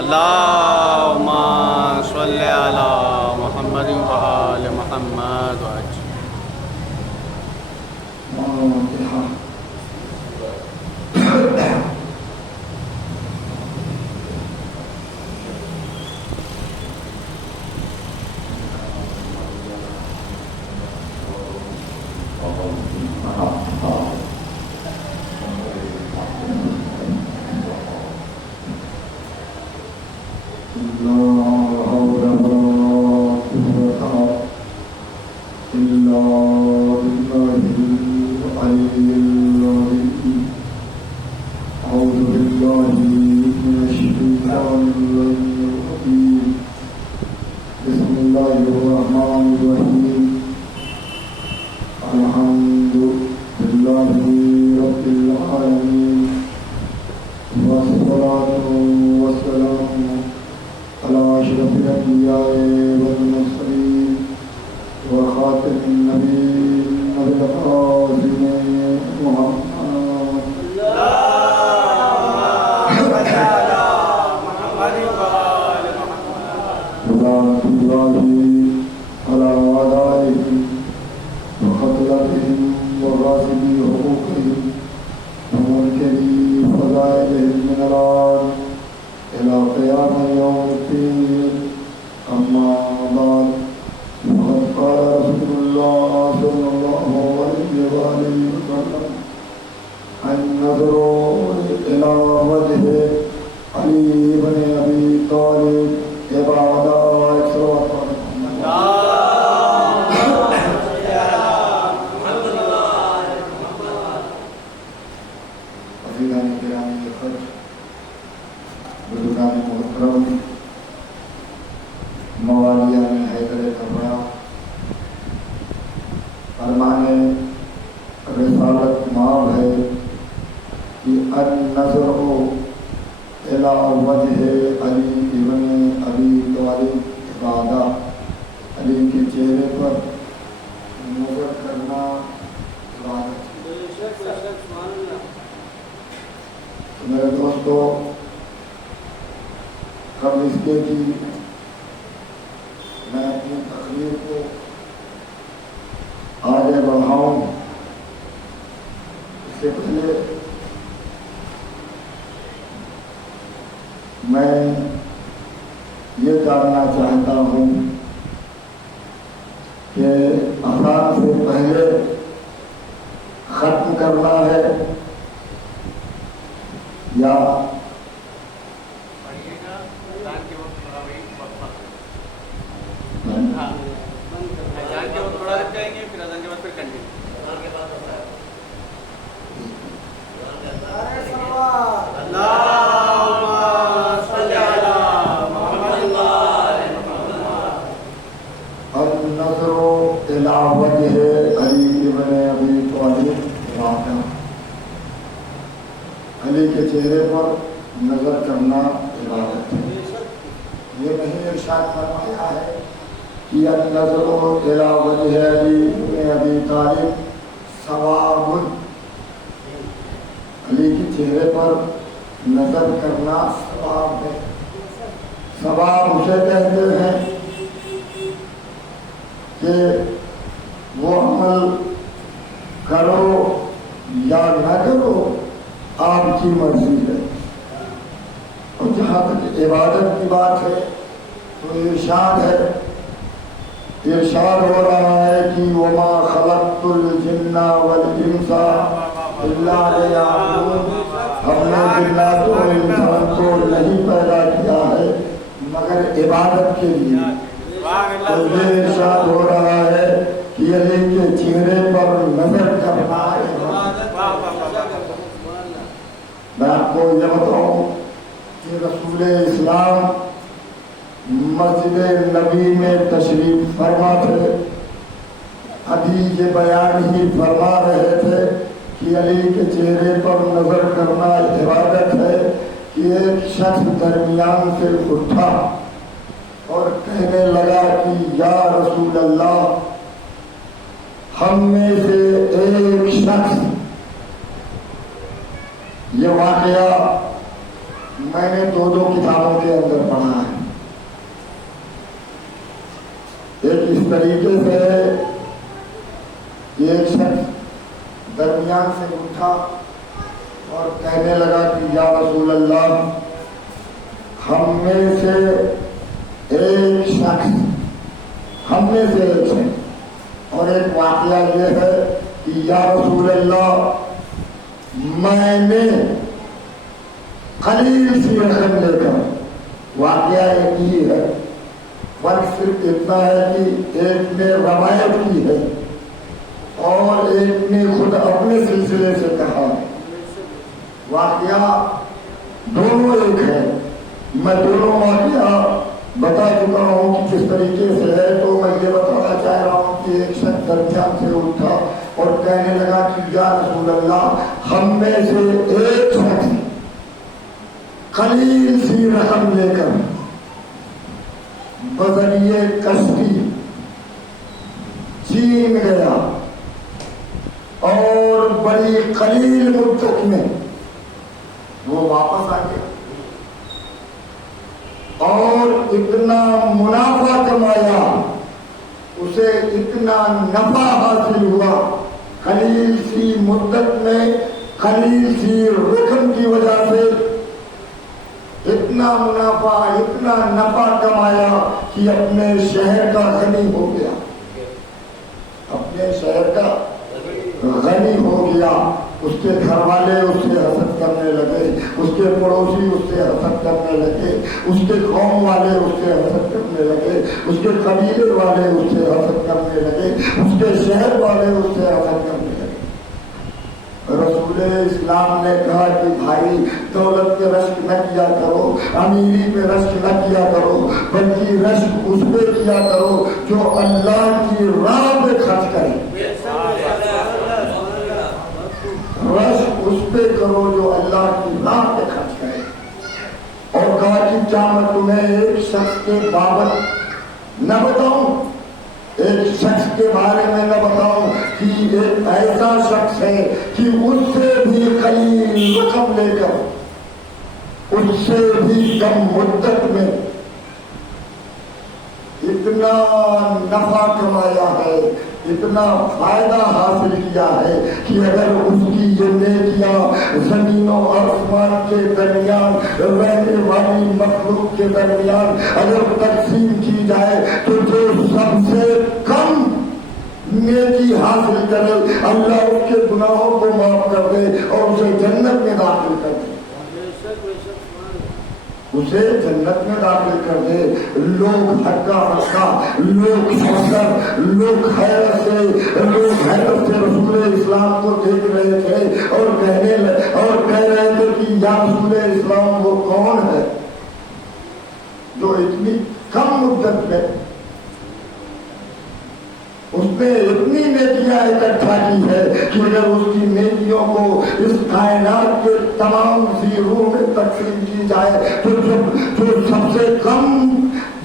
اللهم صل على محمد وآل محمد وعجل. میرے دوستو، قبل اس کے کہ میں اپنی تقریر کو آگے بڑھاؤں، اس سے پہلے میں یہ جاننا چاہتا ہوں کہ اذان سے پہلے ختم کرنا ہے یا علی کے چہرے پر نظر کرنا عبادت ہے۔ یہ نہیں ارشاد فرمایا ہے کہ النظر الی وجہ علی بن ابی طالب ثواب، علی کے چہرے پر نظر کرنا ثواب ہے۔ ثواب اسے کہتے ہیں کہ وہ عمل کرو یا نہ کرو، آپ کی مرضی ہے۔ اور جہاں تک عبادت کی بات ہے تو ارشاد ہے، ارشاد ہو رہا ہے کہ وما خلقت الجن والانس الا لیعبدون، ہم نے جنات و انسان کو نہیں پیدا کیا ہے مگر عبادت کے لیے۔ اور یہ ارشاد ہو رہا ہے کہ علی کے چہرے پر نظر کرنا عبادت۔ میں آپ کو یہ بتاؤں کہ رسول اسلام مسجد نبی میں تشریف فرما تھے، ابھی یہ بیان ہی فرما رہے تھے کہ علی کے چہرے پر نظر کرنا عبادت ہے کہ ایک شخص درمیان سے اٹھا اور کہنے لگا کہ یا رسول اللہ، ہم میں سے ایک شخص، یہ واقعہ میں نے دو کتابوں کے اندر پڑھا ہے. ایک اس طریقے سے ایک شخص درمیان سے اٹھا اور کہنے لگا کہ یا رسول اللہ، ہم میں سے ایک شخص اور ایک واقعہ یہ ہے کہ یا رسول اللہ، میں نے قلیل سی رقم لے کر، واقعہ ایک ہی ہے، فرق صرف اتنا ہے کہ ایک نے روایت کی ہے اور ایک نے خود اپنے سلسلے سے کہا ہے. واقعہ دونوں ایک ہے. میں دونوں واقعہ بتا چکا ہوں کہ کس طریقے سے ہے. تو میں یہ بتانا چاہ رہا ہوں کہ ایک شخص درمیان سے اٹھا اور کہنے لگا کہ یا رسول اللہ، ہم میں سے ایک شخص قلیل سی رقم لے کر بذریعے کشتی چین گیا اور بڑی قلیل مدت میں وہ واپس آ گیا اور اتنا منافع کمایا، اسے اتنا نفع حاصل ہوا قلیل سی مدت میں، قلیل سی رقم کی وجہ سے اتنا منافع، اتنا نفع کمایا کہ اپنے شہر کا غنی ہو گیا، اپنے شہر کا غنی ہو گیا. اس کے گھر والے اس سے حسد کرنے لگے، اس کے پڑوسی اس سے حسد کرنے لگے، اس کے قوم والے اس سے حسد کرنے لگے، اس کے قبیلے والے اس سے حسد کرنے لگے، اس کے شہر والے اس سے حسد کرنے لگے. رسول اسلام نے کہا کہ بھائی، دولت پہ رشک نہ کیا کرو، امیری پہ رشک نہ کیا کرو، بلکہ رشک اس پہ کیا کرو جو اللہ کی راہ پہ خرچ کرے. رشک اس پہ کرو جو اللہ کی راہ پہ خرچ کرے. اور کہا کہ کیا میں تمہیں ایک شخص کے بابت نہ بتاؤں، ایک شخص کے بارے میں نہ بتاؤں کہ ایک ایسا شخص ہے کہ اس سے بھی قلیل رقم لے کر، اس سے بھی کم مدت میں اتنا نفع کمایا ہے، اتنا فائدہ حاصل کیا ہے کہ اگر اس کی یہ نیکیاں زمین و آسمان کے درمیان رہنے والی مخلوق کے درمیان اگر تقسیم کی جائے تو جو سب سے کم نیکی حاصل کرے اللہ اس کے گناہوں کو معاف کر دے اور اسے جنت میں داخل کر دے، اسے جنت میں داخل کر دے. لوگ ہکا لوگ فخر، لوگ حیرت سے رسول اسلام کو دیکھ رہے تھے اور کہہ رہے تھے کہ یا رسول اسلام وہ کون ہے جو اتنی کم مدت میں اس نے اتنی نیکیاں اکٹھا کی ہے کہ اگر اس کی نیکیوں کو اس کائنات کے تمام زیروں میں تقسیم کی جائے تو جو سب سے کم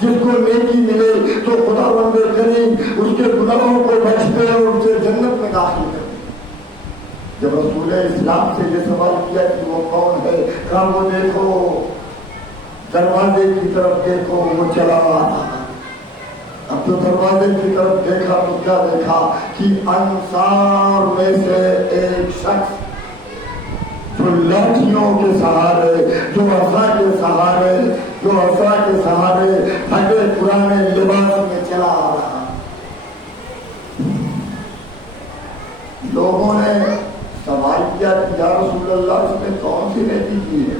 جس کو نیکی ملے تو خدا بند کریم اس کے گناہوں کو بخشتے اور اسے جنت میں داخل کرتے. جب رسول اسلام سے یہ سوال کیا کہ وہ کون ہے، کہا وہ دیکھو دروازے کی طرف دیکھو، وہ چلا آتا. اب تو دروازے کی طرف دیکھا تو کیا دیکھا کہ انصار میں سے ایک شخص جو لاٹھیوں کے سہارے، جو عصا کے سہارے پھٹے پرانے لباس میں چلا آ رہا. لوگوں نے سوال کیا کہ یا رسول اللہ اس نے کون سی نیکی کی ہے؟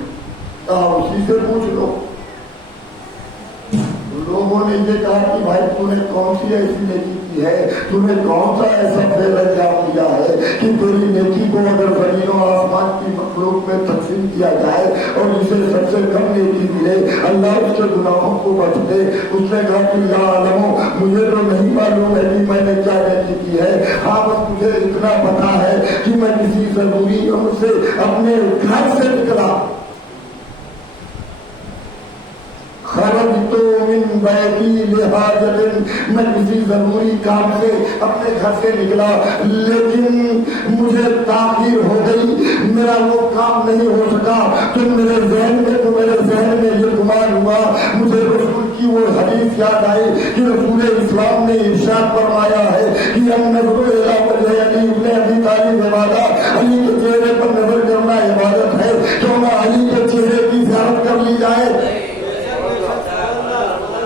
کہا اسی سے پوچھ لو. لوگوں نے یہ کہا کہ بھائی تو نے کون سی ایسی نیکی کی ہے، تو نے کون سا ایسا فعل انجام دیا ہے کہ تیری نیکی کو اگر زمین و آسمان کی مخلوق میں تقسیم کیا جائے اور اسے سب سے کم نیکی ملے اللہ اس کے گناہوں کو بخش دے. اس نے کہا کہ لا علم، مجھے تو نہیں معلوم ہے کہ میں نے کیا نیکی کی ہے، ہاں بس مجھے اتنا پتا ہے کہ میں کسی ضروری عمر سے اپنے گھر سے نکلا، خرجت من بیتی لحاجت، میں کسی ضروری کام سے اپنے گھر سے نکلا لیکن مجھے تاخیر ہو گئی، میرا وہ کام نہیں ہو سکا. تو میرے ذہن میں تو میرے یاد آئی کہ رسول اسلام نے ارشاد فرمایا ہے کہ ہم نظر علی ابن ابی طالب عبادت، علی کے چہرے پر نظر کرنا عبادت ہے، کیوں نہ علی کے چہرے کی زیارت کر لی جائے۔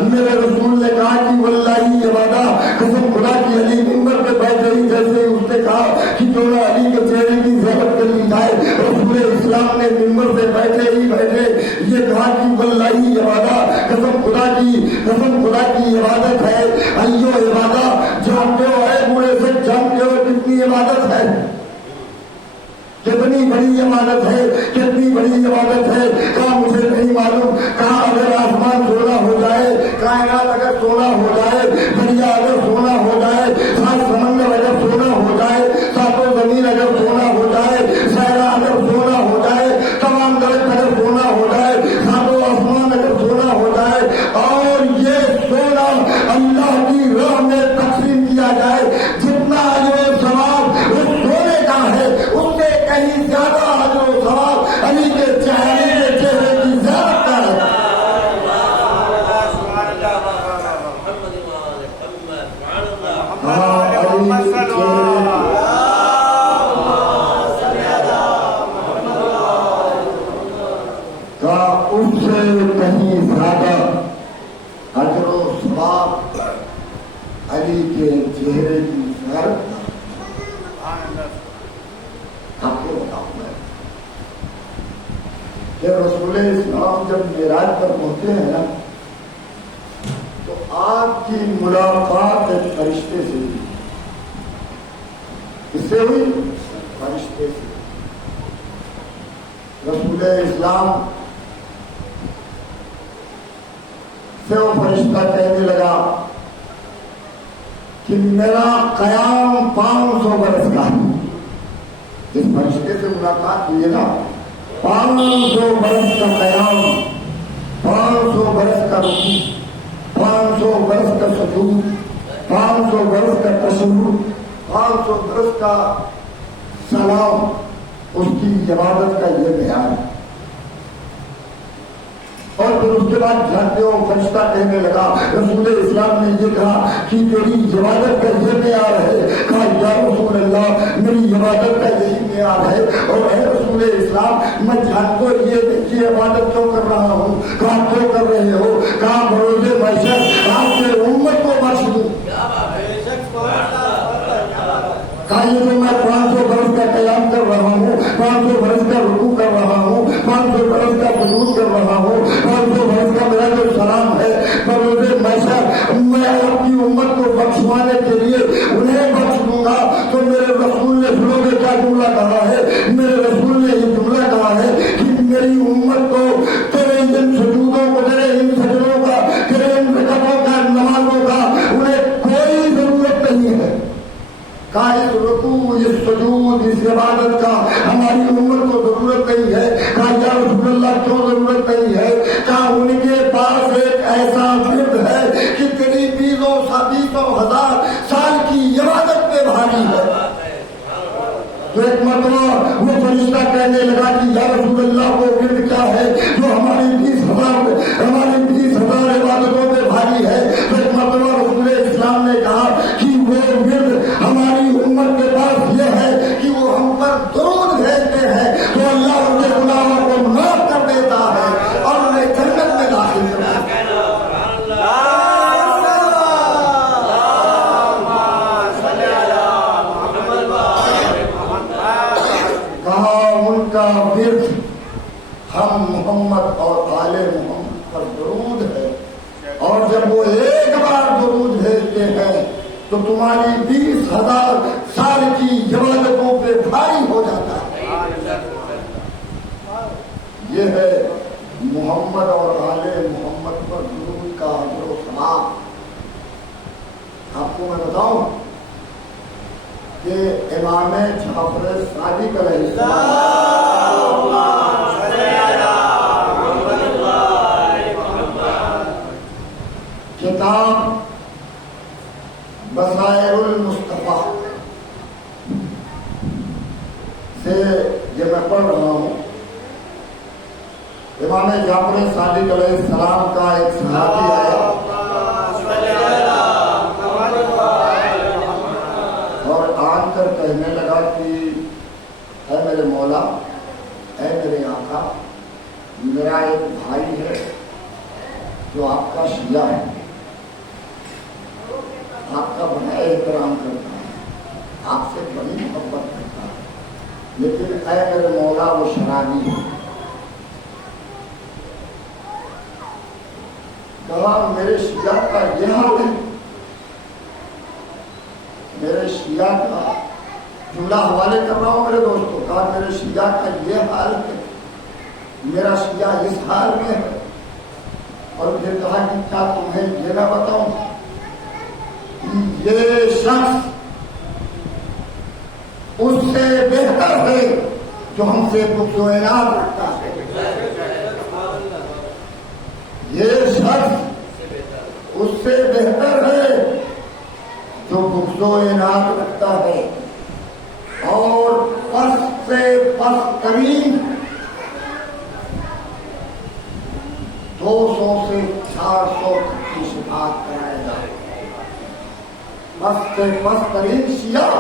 میرے رسول نے کہا کہ واللہ یہ وعدہ قسم خدا کی، علی منبر پہ بیٹھے ہی جیسے اس نے کہا کہ کیوں نہ علی کے چہرے کی زیارت کر لی جائے، رسول اسلام نے منبر پہ بیٹھے ہی بیٹھے یہ کہا کہ واللہ یہ وعدہ قسم خدا کی عبادت ہے۔ ایو عبادت جانتے ہو، اے بوڑھے سے جانتے ہو کتنی عبادت ہے، کتنی بڑی عبادت ہے، کتنی بڑی عبادت ہے۔ کہاں مجھے نہیں معلوم، کہاں اگر آسمان سونا ہو جائے، کائنات اگر سونا ہو جائے، دریا اگر سونا ہو جائے، سات سمندر اگر سونا ہو جائے، ساتوں زمین اگر سونا ہو جائے، صحرا اگر سونا ہو جائے، تمام درخت اگر سونا ہو جائے، ساتوں آسمان اگر سونا ہو جائے، اور یہ سونا اللہ کی راہ میں تقسیم کیا جائے، جتنا اجر و ثواب اس سونے کا ہے اس سے کہیں زیادہ اجر و ثواب علی کے چہرے کی زیارت کا ہے۔ اس سے کہیں زیادہ اجر و ثواب علی کے چہرے کی زیارت۔ آپ کو بتاؤں میں کہ رسول اسلام جب معراج پر پہنچے ہیں نا تو آپ کی ملاقات ایک فرشتے سے ہوئی۔ کس سے ہوئی؟ فرشتے سے۔ رسول اسلام سے وہ فرشتہ کہنے لگا کہ میرا قیام 500 برس کا ہے۔ جس فرشتے سے ملاقات ہوئی نا، 500 برس کا قیام، 500 برس کا رکوع، 500 برس کا سجود، 500 برس کا تشہد، 500 برس کا سلام، اس کی عبادت کا یہ بیان ہے۔ اور پھر اس کے بعد جانتے ہو فرشتہ کہنے لگا، رسول اسلام نے یہ کہا کہ تیری عبادت کا یہ معیار ہے۔ کہا یا رسول اللہ میری عبادت کا یہی معیار ہے، اور اے رسول اسلام میں جانتا ہوں یہ عبادت کیوں کر رہا ہوں۔ کہا کیوں کر رہے ہو؟ کہا بروز محشر آپ کے امت کو بخش دوں۔ کہا یہ جو میں 500 برس کا قیام کر رہا ہوں، 500 برس کا رکوع کر رہا ہوں، 500 برس کا سجود کر رہا ہوں، 500 برس کا میرا جو سلام ہے، بروز محشر میں اپنی امت کو بخشوانے کے لیے انہیں بخش دوں گا۔ تو میرے رسول نے سنو گے کیا جملہ کہا ہے؟ میرے رسول نے یہ جملہ کہا ہے کہ میری امت کو تیرے ان سجودوں کو، تیرے ان سجدوں کا، تیرے ان رکعتوں کا، نمازوں کا انہیں کوئی ضرورت نہیں ہے۔ کہا اس رکوع، اس سجود، اس عبادت کا ہماری امت کو ضرورت نہیں ہے۔ کہا یا رسول اللہ کیوں ضرورت نہیں ہے؟ کہا ان کے پاس ایک ایسا ورد ہے کہ تیری 20,000 سال کی عبادت پہ بھاری ہے۔ تو ایک مرتبہ وہ فرشتہ کہنے لگا کہ یا رسول اللہ وہ ورد کیا ہے جو ہماری 20,000 عبادتوں پہ بھاری ہے؟ تو ایک مرتبہ رسول اسلام نے کہا کہ وہ ورد ہماری امت کے پاس یہ ہے کہ وہ ہم پر درود بھیجتے ہیں تو اللہ ان کے گناہوں کو معاف کر دیتا ہے اور انہیں جنت میں داخل کرتا ہے۔ کہا ان کا ورد ہم محمد اور آل محمد پر درود ہے، اور جب وہ ایک بار درود بھیجتے ہیں تو تمہاری 20,000 سال کی عبادتوں پہ بھاری ہو جاتا ہے۔ یہ ہے محمد اور آل محمد پر درود کا اجر و ثواب۔ آپ کو میں بتاؤں کہ امام جعفر صادق علیہ السلام کتاب بصائر المصطفیٰ سے یہ میں پڑھ رہا ہوں۔ امام جعفر صادق علیہ السلام کا ایک صحابی آیا رہا تھا میرا ایک بھائی ہے جو آپ کا شیعہ ہے، آپ کا بڑا احترام کرتا ہے، آپ سے بڑی محبت کرتا ہے، لیکن اے میرے مولا وہ شرابی ہے۔ کہا میرے شیعہ کا یہ حال ہے، میرے شیعہ کا جملہ حوالے کر رہا ہوں میرے دوستوں، کہا میرے شیعہ کا یہ حال ہے، میرا شیعہ اس حال میں ہے۔ اور پھر کہا کہ کیا تمہیں یہ نہ بتاؤں یہ شخص اس سے بہتر ہے جو ہم سے بغض و عناد رکھتا ہے، یہ شخص اس سے بہتر ہے جو بغض و عناد رکھتا ہے، اور پست سے پست ترین 200 سے 400 کی شفاعت کرائے گا۔ پست سے پست ترین شیعہ،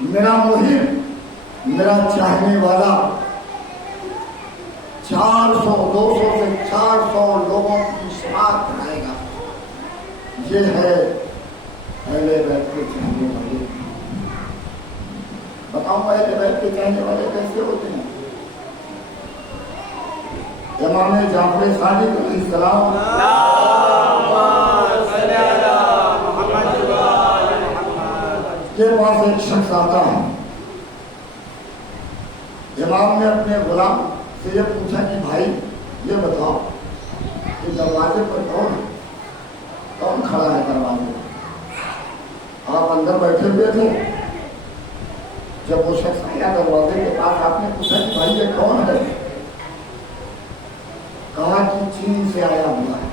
میرا محب، میرا چاہنے والا 200 سے 400 لوگوں کی شفاعت کرائے گا۔ یہ ہے اہل بیت کے چاہنے والے۔ بتاؤں اہل بیت کے چاہنے والے کیسے ہوتے ہیں؟ امام جعفر صادق علیہ السلام کے پاس ایک شخص آتا ہے، امام نے اپنے غلام سے یہ پوچھا کہ بھائی یہ بتاؤ کہ دروازے پر کون کھڑا ہے؟ دروازے پر آپ اندر بیٹھے ہوئے تھے، جب وہ شخص آیا دروازے کے پاس آپ نے پوچھا کہ بھائی یہ کون ہے؟ کہا کہ چین سے آیا ہوا ہے۔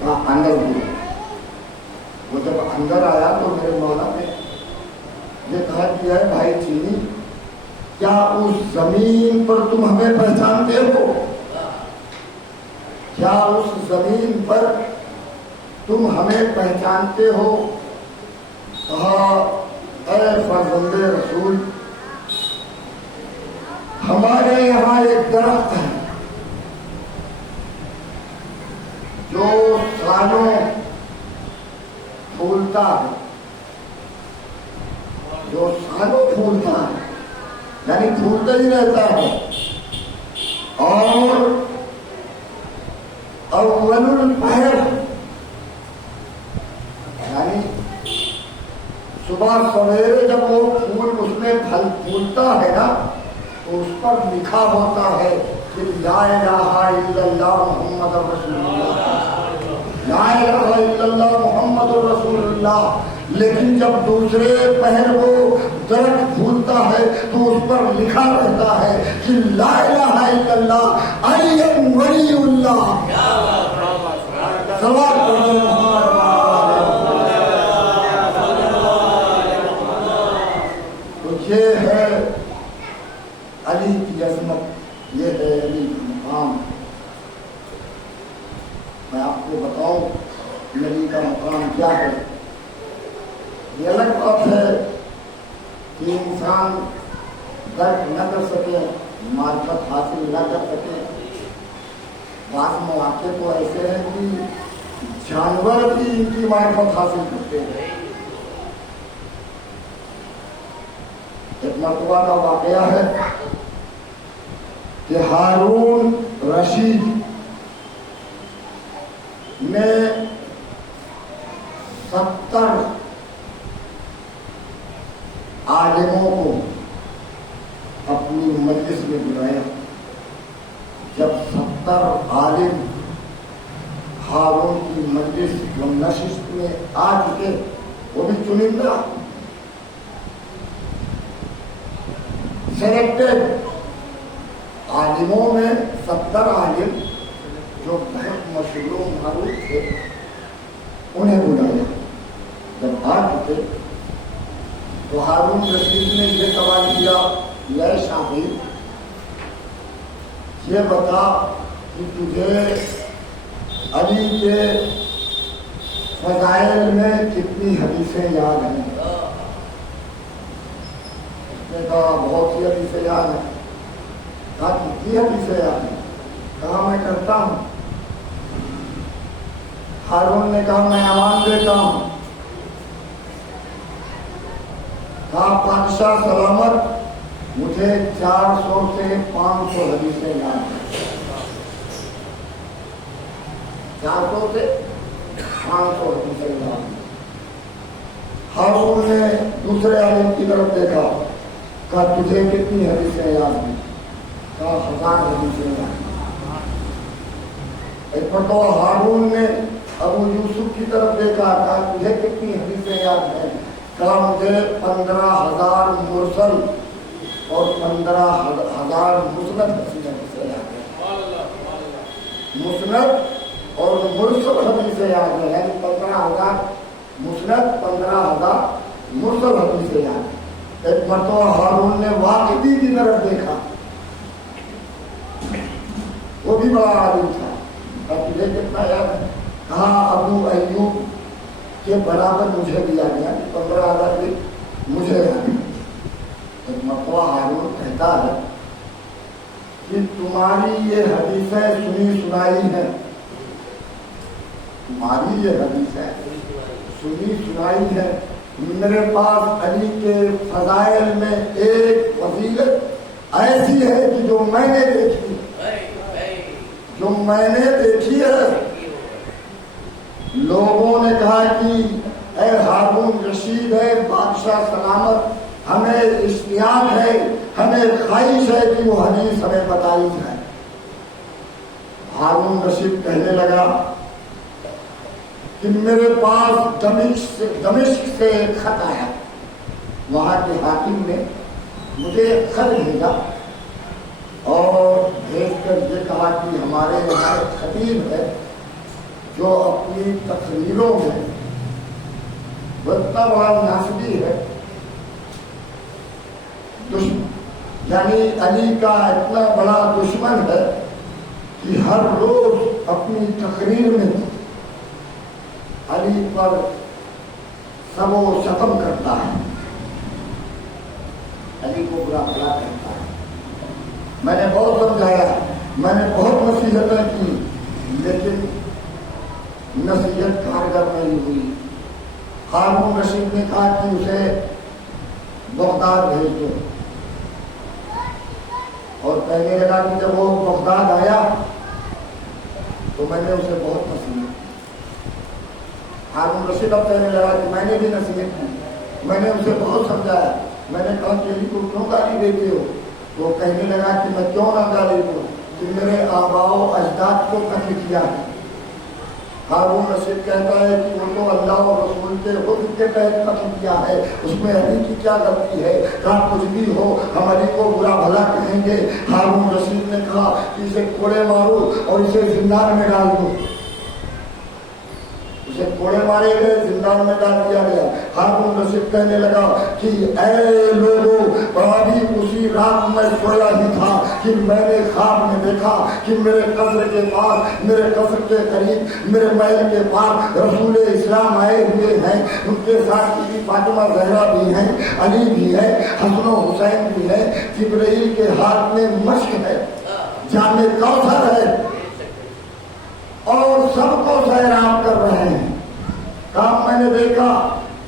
کہا اندر ہوئے۔ وہ جب اندر آیا تو میرے مولا نے یہ کہا کہ اے بھائی چینی، کیا اس زمین پر تم ہمیں پہچانتے ہو؟ کیا اس زمین پر تم ہمیں پہچانتے ہو؟ کہا اے فرزند رسول، ہمارے یہاں ایک درخت ہے جو سالوں پھولتا ہے، جو سالوں پھولتا ہے، یعنی پھولتا ہی رہتا ہے، اور اول الپہر یعنی صبح سویرے جب وہ پھول اس میں پھل پھولتا ہے نا تو اس پر لکھا ہوتا ہے کہ لا الہ الا اللہ محمد رسول اللہ، لا الہ الا اللہ محمد رسول اللہ۔ لیکن جب دوسرے پہر وہ درخت پھولتا ہے تو اس پر لکھا رہتا ہے کہ لا الہ الا اللہ علی ولی اللہ۔ سوال تو یہ ہے علی کی عظمت، یہ ہے علی کا مقام۔ میں آپ کو بتاؤں علی کا مقام کیا ہے۔ یہ الگ بات ہے کہ انسان درک نہ کر سکے، معرفت حاصل نہ کر سکے۔ بعض مواقع تو ایسے ہیں کہ جانور بھی ان کی معرفت حاصل کرتے ہیں۔ ایک مرتبہ کا واقعہ ہے کہ ہارون رشید نے 70 عالموں کو اپنی مجلس میں بلایا۔ جب 70 عالم ہارون کی مجلس و نشست میں آ چکے، وہ بھی چنندہ سلیکٹڈ عالموں میں 70 عالم جو بہت مشہور و معروف تھے، انہیں بلایا۔ جب آ چکے تو ہارون رشید نے یہ سوال کیا، یا شاہد یہ بتا کہ تجھے علی کے فضائل میں کتنی حدیثیں یاد ہیں؟ اس نے کہا بہت سی حدیثیں یاد ہیں۔ کہا کتنی حدیث ہے آپ نے؟ کہا میں کرتا ہوں۔ ہارون نے کہا میں امان دیتا ہوں۔ کہا بادشاہ سلامت، مجھے 400 سے 500 حدیثیں یاد ہیں، 400 سے 500 حدیثیں یاد ہیں۔ ہارون نے دوسرے عالم کی طرف دیکھا، کہا تجھے کتنی حدیثیں یاد ہیں؟ کہا 1000 حدیثیں یاد ہیں۔ ایک مرتبہ ہارون نے ابو یوسف کی طرف دیکھا، کہا تجھے کتنی حدیثیں یاد ہیں؟ کہا مجھے 15,000 مرسل اور 15,000 مسند حدیثیں یاد ہیں۔ مسند اور مرسل حدیثیں یاد ہیں، یعنی 15,000 مسند 15,000 مرسل حدیثیں یاد ہیں۔ ایک مرتبہ ہارون نے واقعی کی طرف دیکھا، وہ بھی بڑا عالم تھا، اور تجھے کتنا یاد ہے؟ کہا ابو ایوب کے برابر مجھے دیا گیا، 15,000 بھی مجھے یاد ہے۔ ایک مرتبہ ہارون کہتا ہے کہ تمہاری یہ حدیثیں سنی سنائی ہیں، تمہاری یہ حدیثیں سنی سنائی ہے، میرے پاس علی کے فضائل میں ایک فضیلت ایسی ہے کہ جو میں نے دیکھی ہے۔ لوگوں نے کہا کہ اے ہارون رشید ہے، بادشاہ سلامت، ہمیں اشتیاق ہے، ہمیں خواہش ہے کہ وہ حدیث ہمیں بتائی جائے۔ ہارون رشید کہنے لگا کہ میرے پاس دمشق سے ایک خط آیا، وہاں کے حاکم نے مجھے ایک خط بھیجا اور بھیج کر یہ کہا کہ ہمارے یہاں ایک خطیب ہے جو اپنی تقریروں میں اتنا بڑا ناسبی ہے، یعنی علی کا اتنا بڑا دشمن ہے کہ ہر روز اپنی تقریر میں علی پر سب و شتم کرتا ہے، علی کو برا بھلا کرتا ہے۔ میں نے بہت سمجھایا، میں نے بہت نصیحتیں کی، لیکن نصیحت کارگر نہیں ہوئی۔ ہارون رشید نے کہا کہ اسے بغداد بھیج دو، اور کہنے لگا کہ جب وہ بغداد آیا تو میں نے اسے بہت نصیحت کی۔ ہارون رشید اب کہنے لگا کہ میں نے بھی نصیحت کی، میں نے اسے بہت سمجھایا۔ میں نے کہا کہ علی کو کیوں گالی دیتے ہو؟ وہ کہنے لگا کہ میں کیوں نہ گالی دوں کہ میرے آباء و اجداد کو قتل کیا ہے۔ ہارون رشید کہتا ہے کہ وہ تو اللہ اور رسول کے حکم کے تحت قتل کیا ہے، اس میں علی کی کیا غلطی ہے؟ کہا کچھ بھی ہو ہم علی کو برا بھلا کہیں گے۔ ہارون رشید نے کہا کہ اسے کوڑے مارو اور اسے زندان میں ڈال دو۔ اسے کوڑے مارے گئے، زندان میں ڈال دیا گیا۔ ہارون رشید کہنے لگا کہ اے لوگوں، ابھی اسی رات میں سویا ہی تھا کہ میں نے خواب میں دیکھا کہ میرے قصر کے پاس، میرے قصر کے قریب، میرے محل کے پاس رسول اسلام آئے ہوئے ہیں، ان کے ساتھ بی بی فاطمہ زہرا بھی ہیں، علی بھی ہے، حسن و حسین بھی ہے، جبرائیل کے ہاتھ میں مشک ہے، جام کوثر ہے، اور سب کو سیراب کر رہے ہیں۔ کہا میں نے دیکھا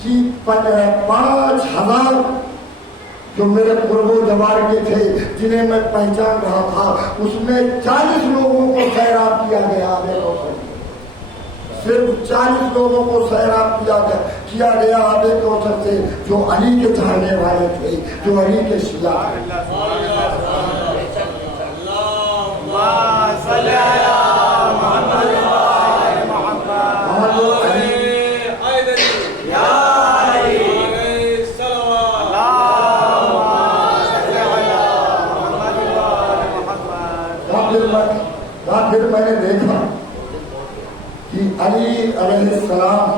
کہ 5,000 جو میرے قرب و جوار کے تھے جنہیں میں پہچان رہا تھا، اس میں 40 لوگوں کو سیراب کیا گیا، صرف 40 لوگوں کو سیراب کیا گیا آب کوثر سے، جو علی کے چاہنے والے تھے، جو علی کے شیعہ تھے۔ پھر میں نے دیکھا کہ علی علیہ السلام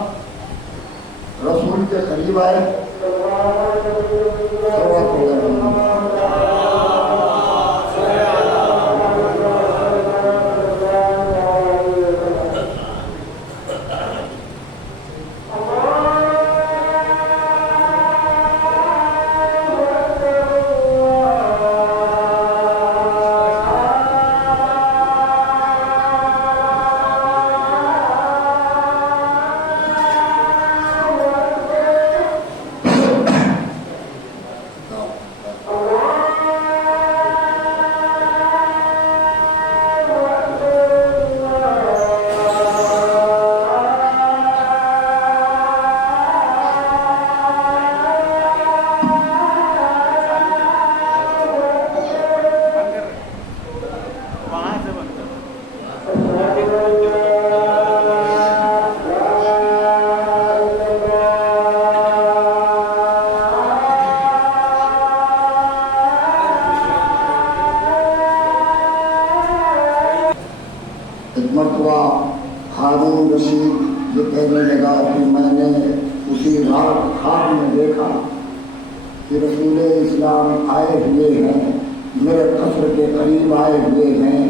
رسول کے قریب آئے، ایک مرتبہ ہارون رشید یہ کہنے لگا کہ میں نے اسی رات خواب میں دیکھا کہ رسول اسلام آئے ہوئے ہیں، میرے قصر کے قریب آئے ہوئے ہیں،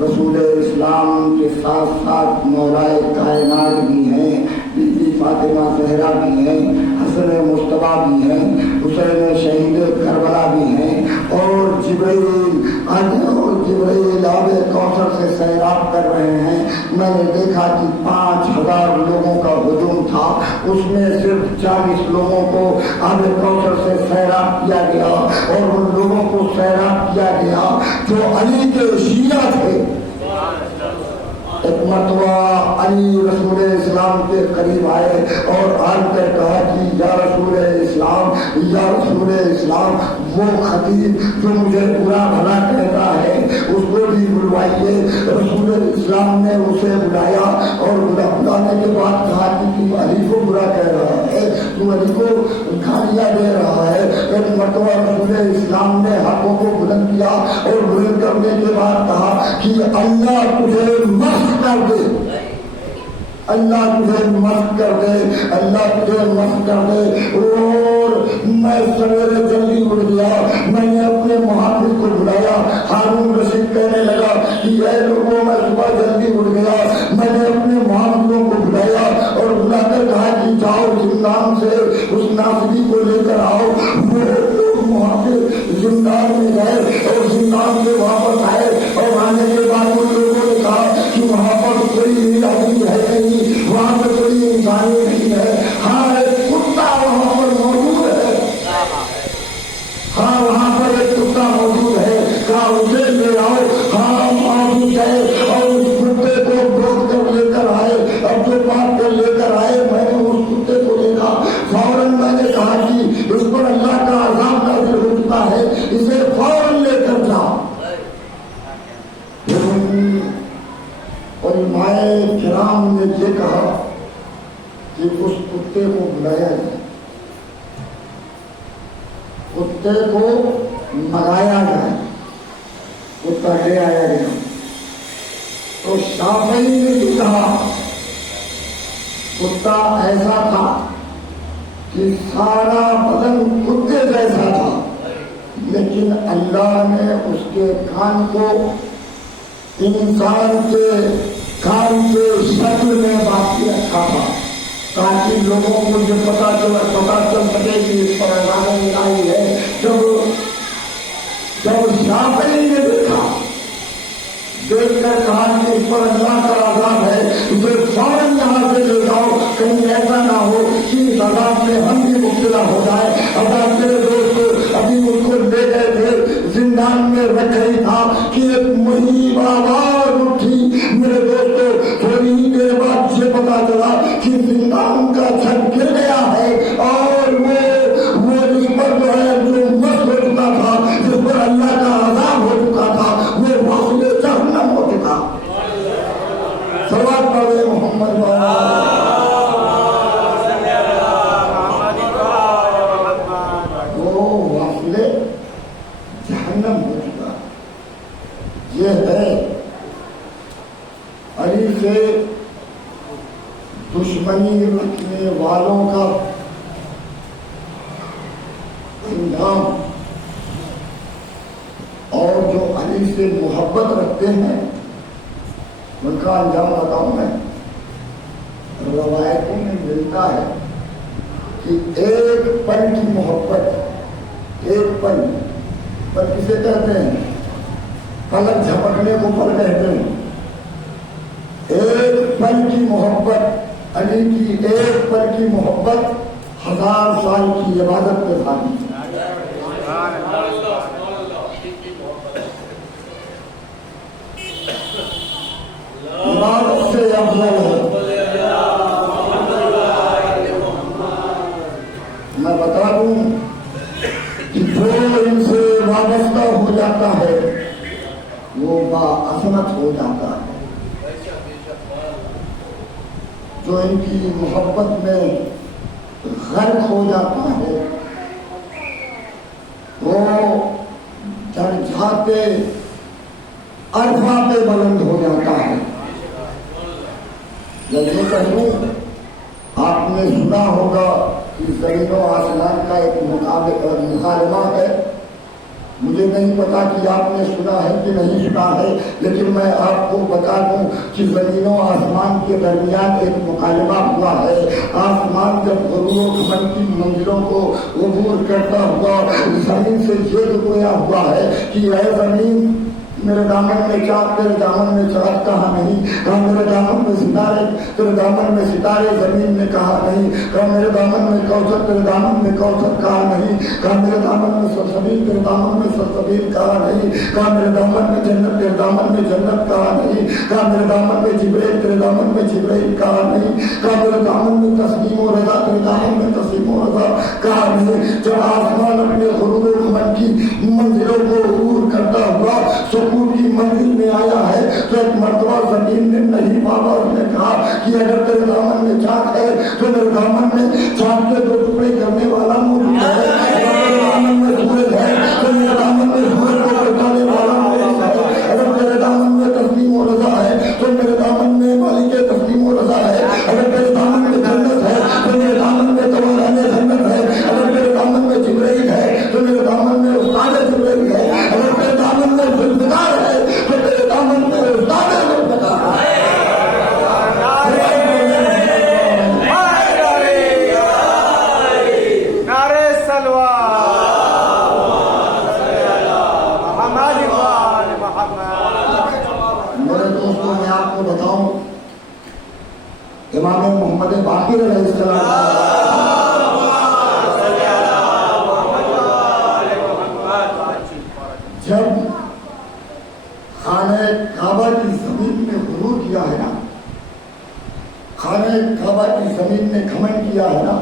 رسول اسلام کے ساتھ ساتھ مولائے کائنات بھی ہیں، بی بی فاطمہ زہرا بھی ہیں، حسن مصطفیٰ بھی ہیں، حسین شہید کربلا بھی ہیں، اور جبرائیل آب کوثر سے سیراب کر رہے ہیں۔ میں نے دیکھا کہ 5000 لوگوں کا ہجوم تھا، اس میں صرف 40 لوگوں کو آب کوثر سے سیراب کیا گیا، اور ان لوگوں کو سیراب کیا گیا جو علی کے شیعہ تھے۔ ایک مرتبہ علی رسول اسلام کے قریب آئے اور آ کر کہا کہ یا رسول اسلام، یا رسول اسلام، وہ خطیب جو مجھے برا بھلا کہتا ہے اس کو بھی بلوائیے۔ رسول اسلام نے اسے بلایا اور بلانے کے بعد کہا کہ تم علی کو برا کہہ رہا ہے، تم علی کو گالیاں دے رہا ہے۔ ایک مرتبہ رسول اسلام نے ہاتھوں کو بلند کیا اور بلند کرنے کے بعد کہا کہ اللہ تجھے معاف کر دے، اللہ تجھے معاف کر دے، اللہ تجھے معاف کر دے۔ اور میں سویرے جلدی اٹھ گیا، میں نے اپنے محافظ کو بلایا۔ ہارون رشید کہنے لگا کہ اے لوگوں، میں صبح جلدی اٹھ گیا، میں نے اپنے محافظوں کو بلایا اور بلا کر کہا کہ جاؤ زندان سے اس ناصری کو لے کر آؤ۔ وہ محافظ زندان میں گئے اور زندان سے واپس آئے، اور آنے کے بعد ان لوگوں نے کہا کہ وہاں پر کوئی آدمی ہے نہیں، وہاں پر کوئی انسانی نہیں ہے، ہاں ایک کتا وہاں پر موجود ہے، ہاں وہاں پر ایک کتا موجود ہے، کہا اسے لے آؤ۔ ہاں آدمی گئے اور اس کتے کو بروک کر لے کر آئے، اب جو بات کر لے کر آئے میں نے اس کتے کو دیکھا، فوراً میں نے کہا کہ اس پر اللہ کا عذاب نازل ہو چکا ہے، اسے فوراً لے کر جاؤ۔ علماء کرام نے یہ کہا کہ اس کتے کو بلایا جائے، کتے کو منگایا جائے، کتا لے آیا گیا۔ تو شافعی نے بھی کہا کتا ایسا تھا کہ سارا بدن کتے جیسا تھا، لیکن اللہ نے اس کے کان کو انسان کے کان کے شکل میں باقی رکھا تھا، تاکہ لوگوں کو یہ پتا چل سکے کہ اس پر عذاب آئی ہے۔ جب شافعی نے دیکھ کر کہا کہ اس پر اللہ کا عذاب ہے، اسے فوراً یہاں سے لے جاؤ، کہیں ایسا نہ ہو کہ اس عذاب میں ہم بھی مبتلا ہو جائے۔ اب میرے دوست ابھی ان کو لے گئے تھے، زندان میں رکھا ہی تھا کہ ایک مہیب آواز اٹھی۔ میرے دوستو تھوڑی ہی دیر بعد یہ پتا چلا کہ زندان کا چھت گر گیا ہے، اور وہ جس پر جو ہے جو مست ہو چکا تھا، جس پر اللہ کا عذاب ہو چکا تھا، وہ واصل جہنم ہو چکا۔ صلوات پڑھے محمد وہ واصل جہنم ہو چکا۔ یہ ہے علی سے دشمنی رکھنے والوں کا انجام، اور جو علی سے محبت رکھتے ہیں ان کا انجام بتاؤں میں۔ روایتوں میں ملتا ہے کہ ایک پل کی محبت، ایک پل کسے کہتے ہیں؟ پلک جھپکنے کو پل کہتے ہیں۔ ایک پل کی محبت، علی کی ایک پل کی محبت 1000 سال کی عبادت پہ بھاری۔ عبادت سے افضل ہے۔ میں بتا دوں کہ جو ان سے وابستہ ہو جاتا ہے وہ باعصمت ہو جاتا ہے، جو ان کی محبت میں غرق ہو جاتا ہے وہ درجات عرفہ پہ بلند ہو جاتا ہے۔ یا یہ کہوں آپ نے سنا ہوگا کہ زمین و آسمان کا ایک مکالمہ ہے. مجھے نہیں پتا کہ آپ نے سنا ہے کہ نہیں سنا ہے، لیکن میں آپ کو بتا دوں کہ زمین و آسمان کے درمیان ایک مکالمہ ہوا ہے. آسمان جب غرور و گھمنڈ کی منزلوں کو عبور کرتا ہوا زمین سے یہ گویا ہوا ہے کہ اے زمین میرے دامن میں چاند تیرے دامن میں چاند کہا نہیں، کہا میرے دامن میں ستارے تیرے دامن میں ستارے. زمین نے کہا نہیں، کہا میرے دامن میں کوثر تیرے دامن میں کوثر کہا نہیں، کہا میرے دامن میں سلسبیل تیرے دامن میں سلسبیل کہا نہیں، کہا میرے دامن میں جنت تیرے دامن میں جنت کہا نہیں، کہا میرے دامن میں جبریل تیرے دامن میں جبریل کہا نہیں، کہا میرے دامن میں تسلیم و رضا تیرے دامن میں تسلیم و رضا کہا نہیں. جب آسمان اپنے غرور و گھمنڈ کی منزلوں کو عبور کرتا ہوا سکون کی منزل میں آیا ہے تو ایک مرتبہ زمین نے نہیں پاوا. اس نے کہا کہ اگر تیرے دامن میں چاند ہے تو میرے دامن میں چاند کے 2 ٹکڑے کرنے والا موجود ہے. اگر تیرے دامن میں سورج ہے تو میرے دامن میں سورج کو بچانے والا موجود ہے. اگر تیرے دامن میں تسلیم و رضا ہے تو میرے دامن میں مالک تسلیم و رضا ہے. اگر تیرے دامن میں جنت ہے تو میرے دامن میں توانانے جنت ہے. اگر تیرے دامن میں جبرائیل ہے تو میرے دامن میں استاد جبرائیل ہے. اگر تیرے دامن میں ذوالفقار ہے تو میرے دامن میں استاد ذوالفقار ہے. امام محمد باقر علیہ السلام جب خانہ کعبہ کی زمین میں غرور کیا ہے نا، خانہ کعبہ کی زمین میں گھمنڈ کیا ہے نا،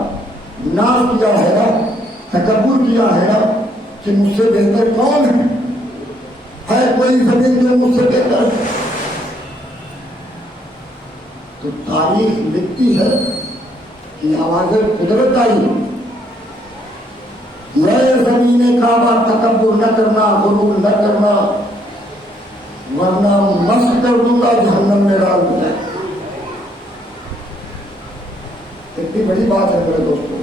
ناز کیا ہے نا، تکبر کیا ہے نا کہ مجھ سے بہتر کون ہے کوئی زمین میں مجھ سے بہتر، تو تاریخ لکھتی ہے کہ آواز قدرت آئی، نئے زمین کعبہ تکبر نہ کرنا، غرور نہ کرنا، ورنہ مست کر دوں گا جہنم میں ڈال دوں گا. اتنی بڑی بات ہے میرے دوستوں.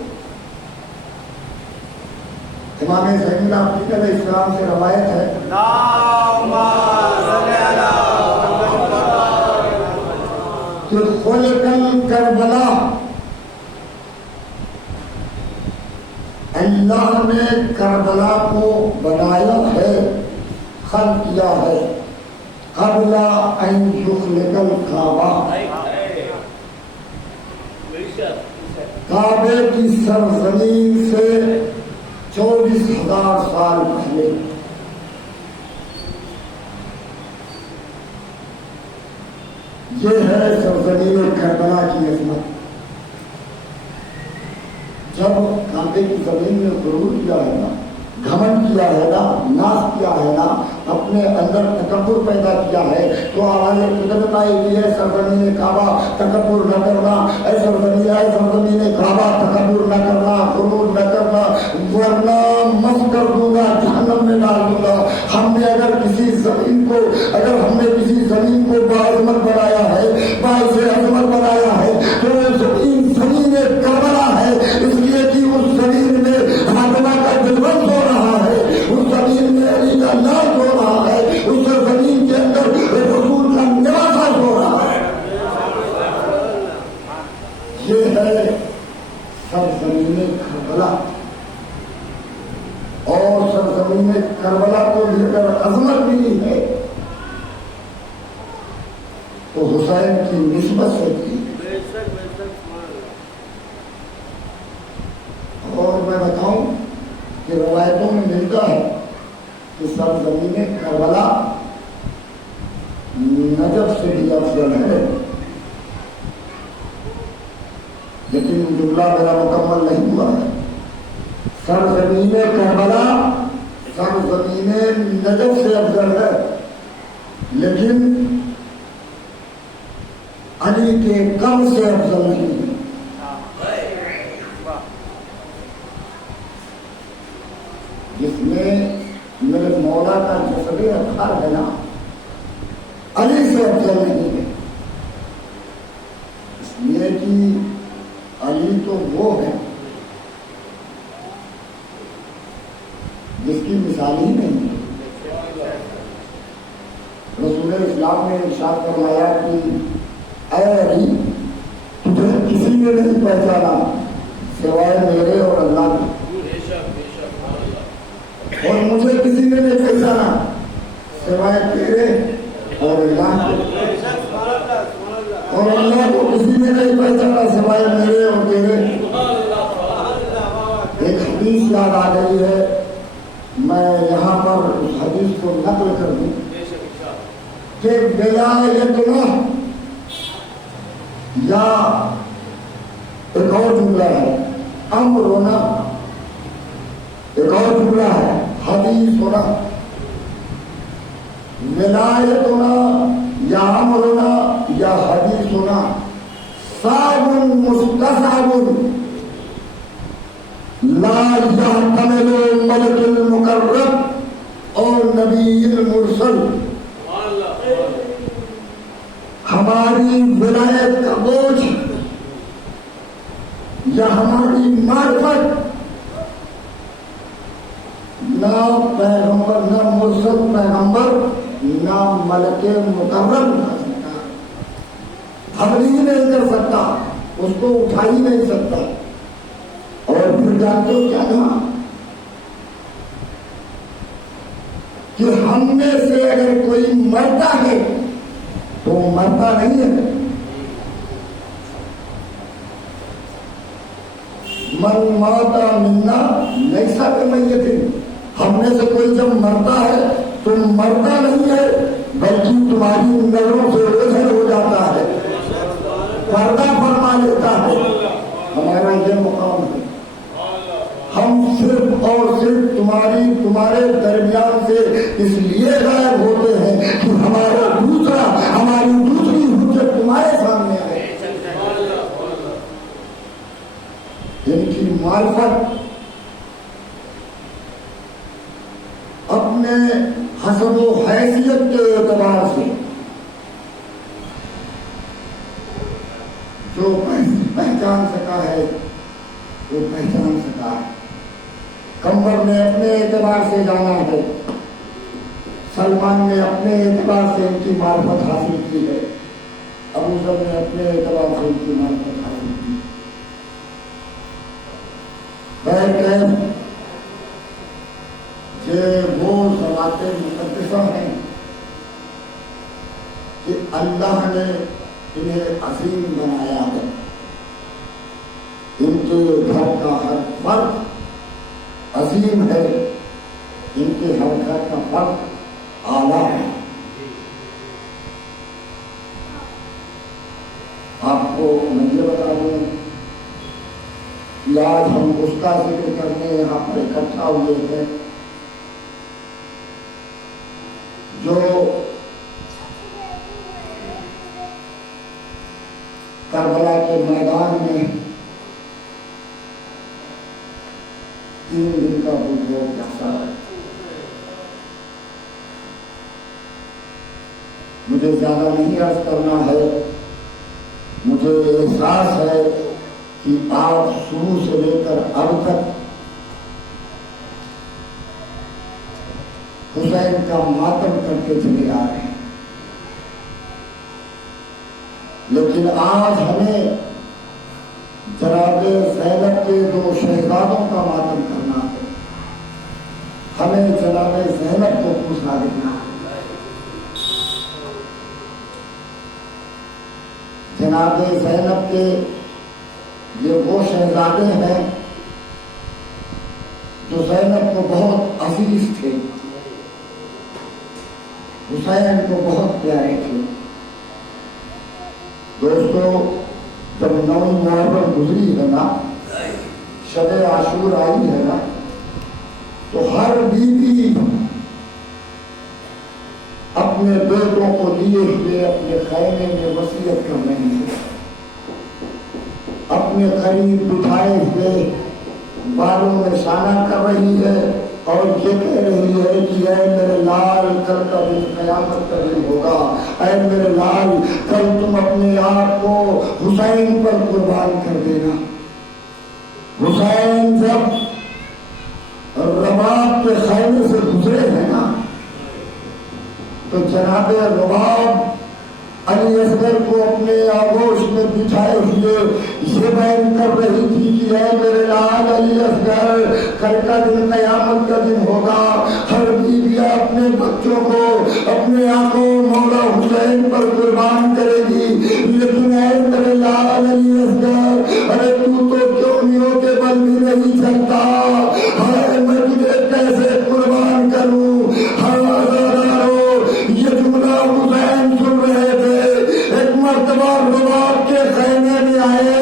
امام زین العابدین علیہ السلام سے روایت ہے کہ خلق کربلا، اللہ نے کربلا کو بنایا ہے، خلق کیا ہے قبل ان یخلق الکعبہ، کعبے کی سرزمین سے 24,000 سال پہلے. یہ ہے سرزمین کربلا کی عظمت. جب کعبے کی زمین میں غرور کیا ہے نا، گھمنڈ کیا ہے نا، ناز کیا ہے نا، اپنے اندر تکبر پیدا کیا ہے، تو آواز قدرت آئی کہ اے سرزمین کعبہ تکبر نہ کرنا، اے سرزمین کعبہ تکبر نہ کرنا، غرور نہ کرنا، ورنہ مست کر دوں گا، جہنم میں ڈال دوں گا. ہم نے اگر کسی زمین کو باعظمت بنایا ہے، باعث عظمت بنایا ہے، تو زمین کربلا ہے، اس لیے کہ اس زمین میں فاطمہ کا جلوہ ہو رہا ہے، اس زمین میں علی کا ناز ہو رہا ہے، اس زمین کے اندر رسول کا نواسا ہو رہا ہے. یہ ہے سرزمین کربلا. اور سرزمین کربلا کو لے کر عظمت ملی ہے تو حسین کی نسبت سے تھی. اور میں بتاؤں کہ روایتوں میں ملتا ہے کہ سرزمین کربلا نجف سے بھی افضل ہے، لیکن جملہ میرا مکمل نہیں ہوا ہے. سرزمین کربلا سرزمین نجف سے افضل ہے، لیکن علی کے کم سے افضل نہیں ہے. جس میں میرے مولا کا جسد اطہر ہے نا، علی سے افضل نہیں ہے. رسول اسلام نے ارشاد فرمایا کہ اے علی تجھے کسی نے نہیں پہچانا سوائے میرے اور اللہ کے، اور مجھے کسی نے نہیں پہچانا سوائے تیرے اور اللہ کے، اور اللہ کو کسی نے نہیں پہچانا سوائے میرے اور تیرے۔ ایک حدیث یاد آ گئی ہے، میں یہاں پر اس حدیث کو نقل کر دوں کہ ولایتنا، یا ایک اور جملہ ہے امرنا، ایک اور جملہ ہے حدیث ہونا، ولایتنا یا امرنا یا حدیث ہونا، صعب مستصعب لا يحتمل ملک المقرب اور نبی المرسل۔ ہماری ولایت کا بوجھ یا ہماری معرفت نہ پیغمبر، نہ مرسل پیغمبر، نہ ملک مقرب اٹھا سکتا، حمل ہی نہیں کر سکتا، اس کو اٹھا ہی نہیں سکتا۔ اور پھر جانتے ہو کیا کہا کہ ہم میں سے اگر کوئی مرتا ہے تو مرتا نہیں ہے، من مات منا لیس بمیت، ہم میں سے کوئی جب مرتا ہے تو مرتا نہیں ہے بلکہ تمہاری نظروں سے اوجھل ہو جاتا ہے، پردہ فرما لیتا ہے۔ ہمارا یہ مقام ہے، ہم صرف اور صرف تمہارے درمیان سے اس لیے غائب ہوتے ہیں کہ ہماری دوسری حجت تمہارے سامنے آئے۔ ان کی معرفت اپنے حسب و حیثیت کے اعتبار سے جو پہچان سکا ہے وہ پہچان سکا ہے۔ کمبر نے اپنے اعتبار سے جانا ہے، سلمان نے اپنے اعتبار سے ان کی معرفت حاصل کی ہے، ابو ذر نے اپنے اعتبار سے ان کی معرفت حاصل کی۔ بہرکیف یہ وہ ذوات مقدسہ ہیں کہ اللہ نے انہیں عظیم بنایا ہے، ان کے گھر کا ہر فرد عظیم ہے، ان کے ہر گھر کا فرد اعلیٰ ہے۔ آپ کو میں یہ بتا دوں کہ آج ہم اس کا ذکر کرنے یہاں پر اکٹھا ہوئے ہیں جو کربلا کے میدان میں 3 دن کا بزرگ حصہ ہے۔ مجھے زیادہ نہیں عرض کرنا ہے، مجھے احساس ہے کہ آپ شروع سے لے کر اب تک حسین کا ماتم کرتے چلے آ رہے ہیں، لیکن آج ہمیں جناب زینب کے 2 شہزادوں کا ماتم کرنا ہے، ہمیں جناب زینب کو پوچھا دینا ہے۔ جناب زینب کے یہ وہ شہزادے ہیں جو زینب کو بہت عزیز تھے، حسین کو بہت پیارے تھے۔ دوستو، جب 9 محرم گزری ہے نا، شب عاشور آئی ہے نا، تو ہر بیوی اپنے بیٹوں کو لیے ہوئے اپنے خیمے میں وصیت کر رہی ہے، اپنے قریب بٹھائے ہوئے بالوں میں شانہ کر رہی ہے اور یہ کہہ رہی ہے کہ اے میرے لال، کل کا دن قیامت کا دن ہوگا، اے میرے لال کل تم اپنے آپ کو حسین پر قربان کر دینا۔ حسین جب رباط کے خیمے سے گزرے ہیں نا، تو جناب جناب رباب علی اصغر کو اپنے آغوش میں بٹھائے ہوئے یہ بیان کر رہی تھی کہ اے میرے لال علی اصغر، کل کا دن قیامت کا دن ہوگا، ہر بیویاں اپنے بچوں کو اپنے آقا مولا حسین پر قربان کرے گی، لیکن اے میرے لال علی اصغر، ارے تو کیونیوں کے بل بھی نہیں چلتا، ہائے میں تجھے کیسے قربان کروں؟ یہ جملہ حسین سن رہے تھے، ایک مرتبہ رباب کے خیمے میں آئے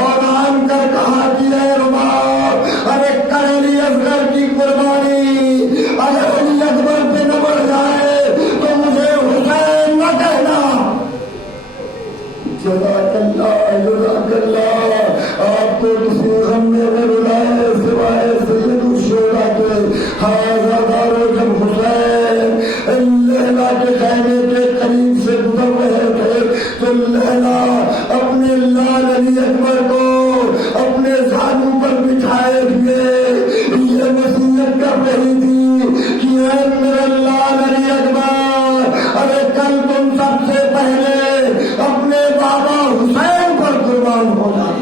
اور آن کر کہا کہ اے رباب، ارے کر علی اصغر کی قربانی اگر علی اکبر پہ نہ بڑھ جائے تو مجھے حسین نہ کہنا۔ جزاک اللہ جزاک اللہ، آپ کو کسی غم میں نہ رلائے سوائے سید الشہداء کے۔ ہزاروں جب حسین لیلا کے خیمے کے قریب سے گزر رہے تھے تو لیلا اپنے لال علی اکبر کو اپنے زانو پر بٹھائے ہوئے یہ وصیت کر رہی تھی کہ اے میرے لال علی اکبر، ارے کل تم سب سے پہلے اپنے بابا حسین پر قربان ہو جائے۔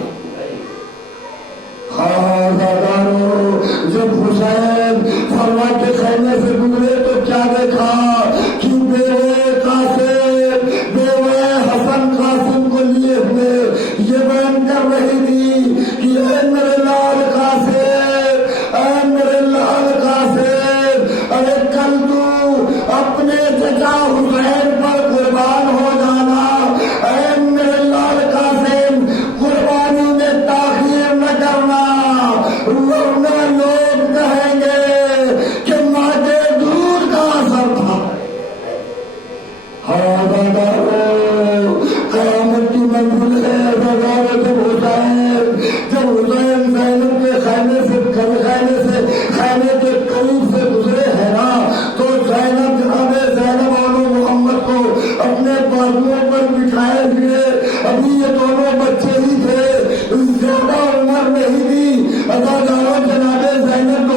جب حسین فروا کے خیمے سے گزرے تو کیا دیکھا کہ بیوے قاسم، بیوے حسن قاسم کو لیے ہوئے یہ بیان کر رہی تھی کہ اے میرے لال قاسم، اے میرے لال قاسم، ارے کل تو اپنے چچا حسین پر قربان ہو جانا، اے میرے لال قاسم، قربانی میں تاخیر نہ کرنا، ورنہ لوگ کہیں گے کہ ماں کے دودھ کا اثر تھا۔ قیامت کی منزل ہے جب حسین زینب کے خیمے کے قریب سے گزرے ہیں نا تو زینب، جناب زینب اور محمد کو اپنے بازوؤں پر بٹھائے ہوئے، ابھی یہ دونوں بچے ہی تھے، زیادہ عمر نہیں تھی، جناب زینب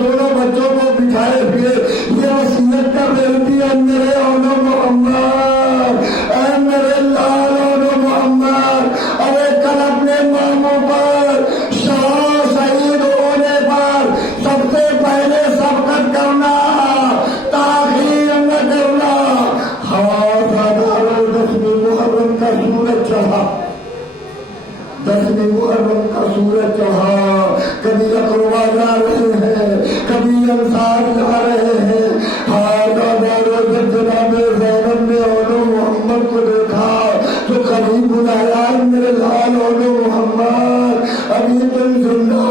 دونوں بچوں کو بٹھائے ہوئے یہ وصیت کر رہی تھی، اے میرے اولو محمد، اے میرے لال اولو محمد، ارے کل اپنے ماموں پر شہید ہونے پر سب سے پہلے سبقت کرنا، تاخیر نہ کرنا۔ 10ویں محرم کا سورج چڑھا، 10ویں محرم کا سورج چڑھا، کبھی اقربا جا رہے ہیں، کبھی انصار جا رہے ہیں۔ جب جناب زینب نے اولو محمد کو دیکھا تو قریب بلایا، میرے لال اولو محمد، ابھی تم زندہ ہو،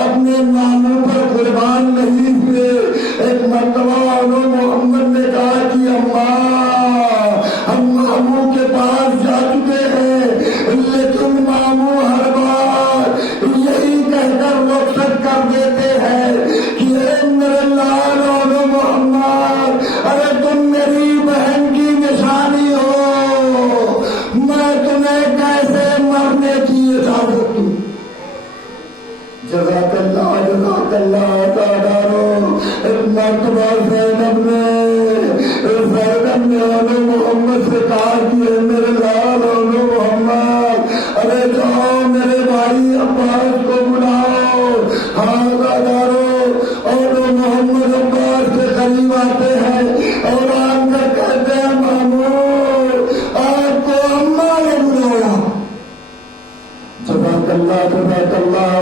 اپنے ماموں پر قربان نہیں ہوئے۔ ایک مرتبہ اولو محمد نے کہا کہ اماں، ہم ماموں کے پاس جا چکے ہیں، لیکن ماموں ہر بار یہی کہہ کر رخصت کر دیتے ہیں کہ اے میرے لال اولو محمد، ارے تم میری بہن کی نشانی ہو، میں تمہیں کیسے مرنے کی اجازت دوں؟ جزاک اللہ جزاک اللہ تعالیٰ۔ ایک مرتبہ زینب نے اولو محمد سے کہا کہ میرے لال اولو محمد، ارے جاؤ میرے بھائی عباس کو بلاؤ۔ اولو محمد عباس کے قریب آتے ہیں اور آن کر کہتے ہیں ماموں، آپ کو اماں نے بلایا۔ جزاک اللہ جزاک اللہ۔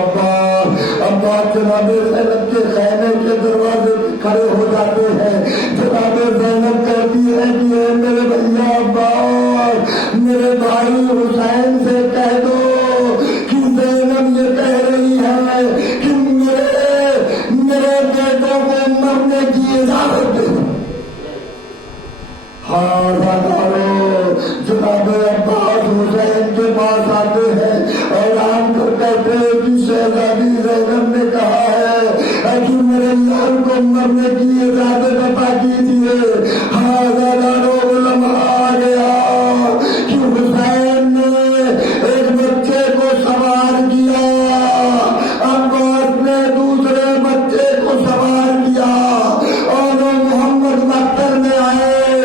عباس جناب زینب کے خیمے کے دروازے پہ کھڑے ہو جاتے ہیں۔ جناب زینب کہتی ہے کہ اے میرے بھیا عباس، میرے بھائی حسین سے کہہ دو کہ زینب یہ کہہ رہی ہے کہ میرے بیٹوں کو مرنے کی اجازت دے۔ جناب عباس حسین کے پاس آتے ہیں اور آن کر کہتے ہیں کہ شہزادی زینب نے کہا ہے کہ میرے لال کو مرنے کی اجازت عطا کیجیے۔ علماء آ گیا کہ حسین نے ایک بچے کو سوار کیا، عباس نے دوسرے بچے کو سوار کیا، اور محمد مکتر میں آئے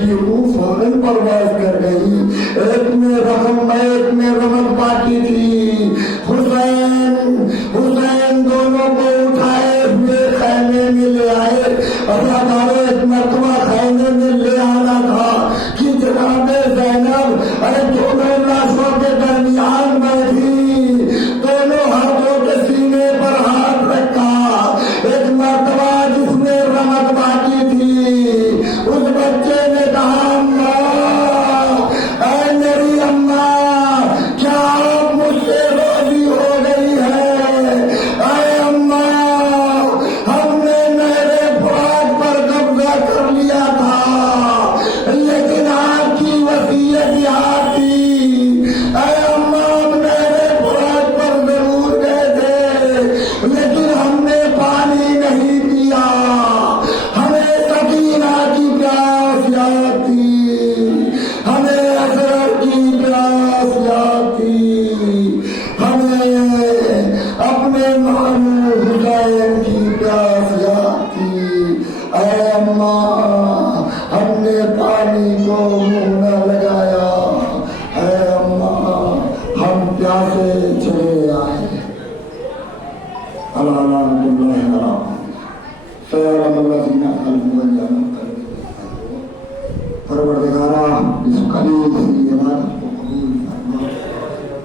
کی روح فوراً پرواز کر گئی. ایک میں رحم ایک میں رحمت باقی تھی. حسین دونوں کو اٹھائے ہوئے خیمے میں لے آئے. اداکاروں ایک مرتبہ خیمے میں لے آنا تھا کہ جناب زینب ارے دونوں لاشوں کے درمیان بیٹھی, دونوں ہاتھوں کے سینے پر ہاتھ رکھا. ایک مرتبہ جس میں رحمت باقی تھی اس بچے نے کہا اماں, اے میری اماں, کیا آپ مجھ سے راضی ہو گئی ہے؟ اے اماں, ہم نے نہر فرات پر قبضہ کر لیا تھا لیکن آپ کی وصیت یاد تھی. اے اماں, ہم نہر فرات پر ضرور گئے تھے لیکن ہم نے پانی نہیں پیا. ہمیں سکینہ کی پیاس یاد تھی, ہمیں حضرت کی پیاس یاد تھی, ہمیں اپنے ماموں حسین کی پیاس یاد تھی. اے اماں, ہم نے پانی کو منہ نہ لگایا. اے اماں, ہم پیاسے چلے آئے. پروردگارہ اس قلیل سی عبادت کو قبول فرما.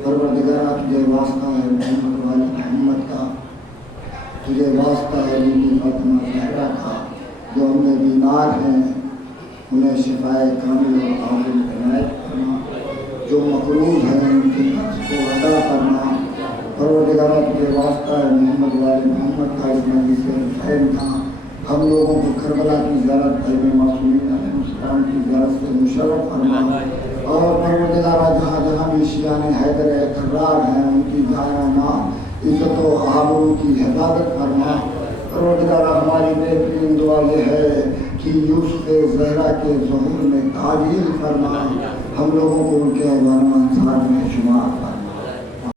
پروردگارہ تجھے واسطہ ہے محمد والے محمد کا, تجھے واسطہ ہے بیوی فاطمہ زہرا کا, جو ہم میں بیمار ہیں انہیں شفائے کامل اور عاجل عنایت فرما. جو مقروض ہیں ان کی قرض کو ادا فرما. پروردگارہ تجھے واسطہ ہے محمد والے محمد کا, اس مجلس حسین کا ہم لوگوں کو کربلا کی زیارت طیب معصومین علیہ السلام کی زیارت سے مشرف فرما. اور پروردگارہ جہاں جہاں بھی شیعان حیدر کرار ہیں ان کی جائے ماں عزت و آبرو کی حفاظت فرما. پروردگارہ ہماری بہترین دعا یہ ہے کہ یوسف زہرا کے ظہور میں تعجیل فرما, ہم لوگوں کو ان کے ایوان و انصار میں شمار فرما.